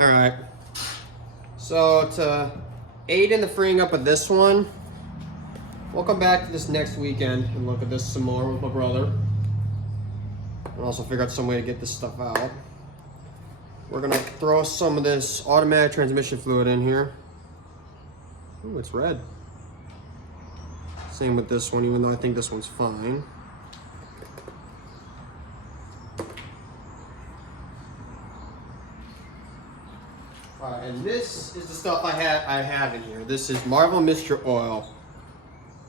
All right. So to aid in the freeing up of this one, we'll come back to this next weekend and look at this some more with my brother. And also figure out some way to get this stuff out. We're gonna throw some of this automatic transmission fluid in here. Ooh, it's red. Same with this one, even though I think this one's fine. Alright, and this is the stuff I have in here. This is Marvel Mixture Oil.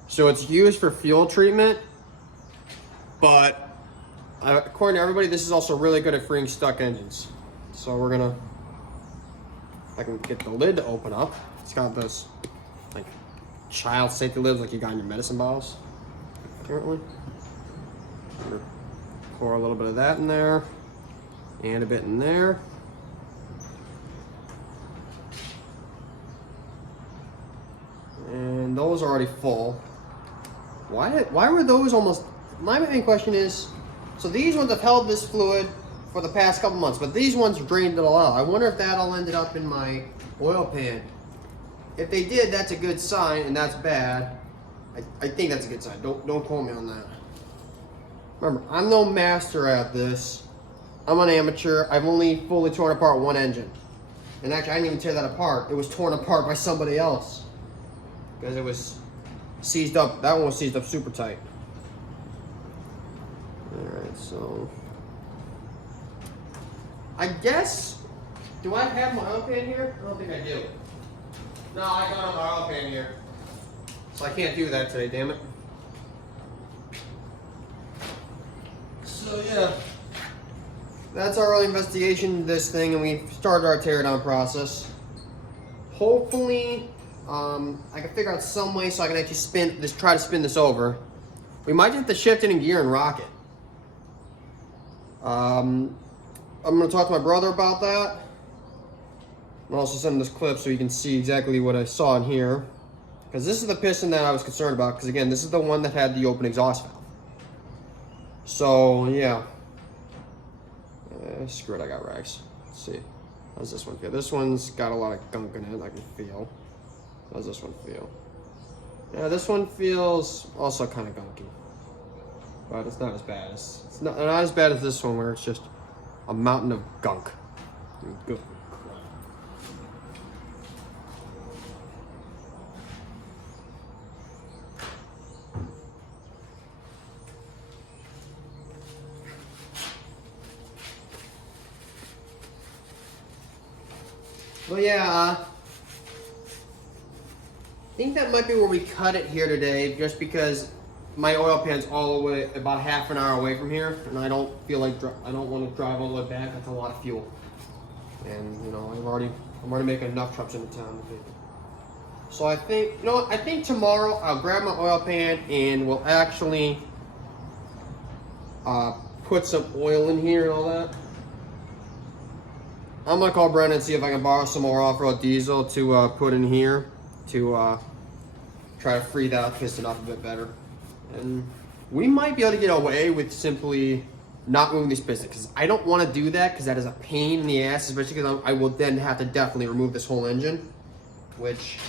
So it's used for fuel treatment, but according to everybody, this is also really good at freeing stuck engines. So we're gonna, if I can get the lid to open up. It's got this like child safety lids like you got in your medicine bottles, apparently. Pour a little bit of that in there, and a bit in there. And those are already full. Why were those almost, my main question is, so these ones have held this fluid for the past couple months, but these ones drained it all out. I wonder if that all ended up in my oil pan. If they did, that's a good sign, and that's bad. I think that's a good sign. Don't quote me on that. Remember, I'm no master at this. I'm an amateur. I've only fully torn apart one engine. And actually, I didn't even tear that apart. It was torn apart by somebody else. Because it was seized up. That one was seized up super tight. Alright, so I guess, do I have my oil pan here? I don't think I do. No, I don't have my oil pan here. So I can't do that today, damn it. So yeah, that's our early investigation into this thing, and we started our teardown process. Hopefully, I can figure out some way so I can actually try to spin this over. We might have to shift it in gear and rock it. I'm going to talk to my brother about that. I'll also send him this clip so you can see exactly what I saw in here. Because this is the piston that I was concerned about. Because again, this is the one that had the open exhaust valve. So, yeah. Screw it, I got rags. Let's see. How's this one feel? This one's got a lot of gunk in it, I can feel. How's this one feel? Yeah, this one feels also kind of gunky. But it's not as bad as, it's not as bad as this one where it's just a mountain of gunk. Good. But yeah, I think that might be where we cut it here today, just because my oil pan's all the way about half an hour away from here, and I don't feel like I don't want to drive all the way back. That's a lot of fuel, and you know I'm already making enough trips into town. So I think, you know what? I think tomorrow I'll grab my oil pan and we'll actually put some oil in here and all that. I'm gonna call Brendan and see if I can borrow some more off-road diesel to put in here to try to free that piston up a bit better. And we might be able to get away with simply not moving these pistons, because I don't want to do that, because that is a pain in the ass, especially because I will then have to definitely remove this whole engine, which,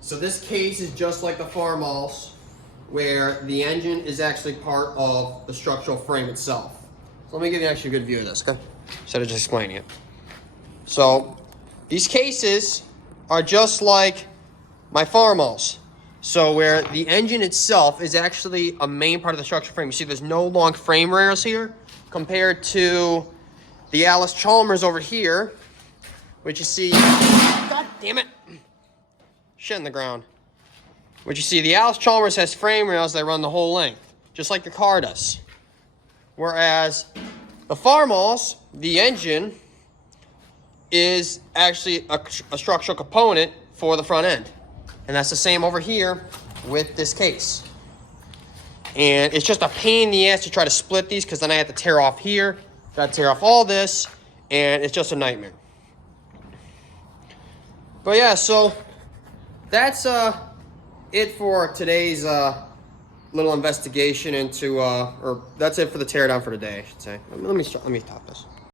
so this case is just like the Farmals, where the engine is actually part of the structural frame itself. So let me give you actually a good view of this, okay? Instead of just explaining it. So these cases are just like my Farmals. So where the engine itself is actually a main part of the structural frame. You see there's no long frame rails here compared to the Allis-Chalmers over here, which you see, god damn it, shit in the ground. Which you see, the Allis-Chalmers has frame rails that run the whole length, just like the car does. Whereas the Farmals, the engine is actually a structural component for the front end. And that's the same over here with this case. And it's just a pain in the ass to try to split these, because then I have to tear off here, got to tear off all this, and it's just a nightmare. But yeah, so that's it for today's little investigation into, or that's it for the teardown for today, I should say. Let me top this.